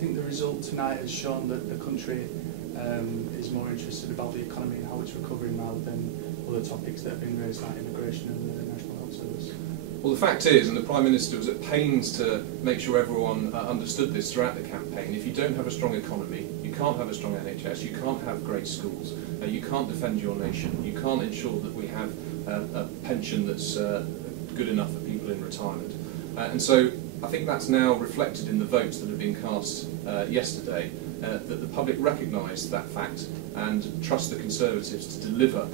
think the result tonight has shown that the country is more interested about the economy and how it's recovering rather than other topics that have been raised like immigration and the National Health Service? Well, the fact is, and the Prime Minister was at pains to make sure everyone understood this throughout the campaign, if you don't have a strong economy, you can't have a strong NHS, you can't have great schools, you can't defend your nation, you can't ensure that we have a pension that's good enough for people in retirement. And so I think that's now reflected in the votes that have been cast yesterday, that the public recognise that fact and trust the Conservatives to deliver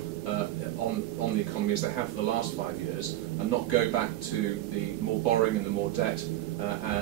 on the economy as they have for the last 5 years, and not go back to the more borrowing and the more debt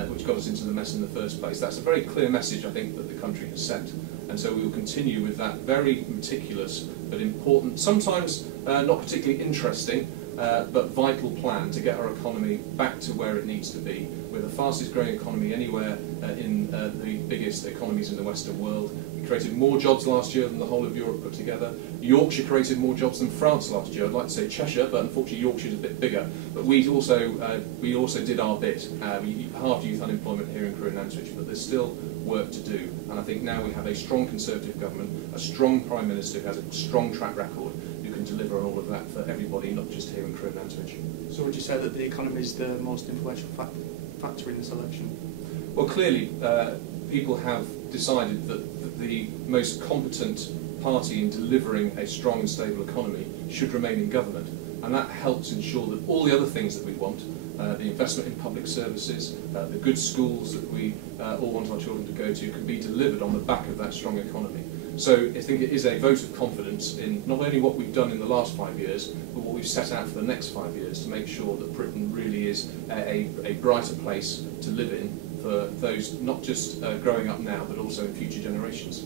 which got us into the mess in the first place. That's a very clear message, I think, that the country has sent. And so we will continue with that very meticulous but important, sometimes not particularly interesting, but vital plan to get our economy back to where it needs to be. We're the fastest growing economy anywhere in the biggest economies in the Western world. We created more jobs last year than the whole of Europe put together. Yorkshire created more jobs than France last year. I'd like to say Cheshire, but unfortunately Yorkshire's a bit bigger. But we also did our bit. We halved youth unemployment here in Crewe Nantwich, but there's still work to do. And I think now we have a strong Conservative government, a strong Prime Minister who has a strong track record, who can deliver on all of that for everybody, not just here in Crewe Nantwich. So would you say that the economy is the most influential factor in this election? Well, clearly people have decided that the most competent party in delivering a strong and stable economy should remain in government, and that helps ensure that all the other things that we want, the investment in public services, the good schools that we all want our children to go to, can be delivered on the back of that strong economy. So I think it is a vote of confidence in not only what we've done in the last 5 years, but what we've set out for the next 5 years to make sure that Britain really is a brighter place to live in for those not just growing up now, but also in future generations.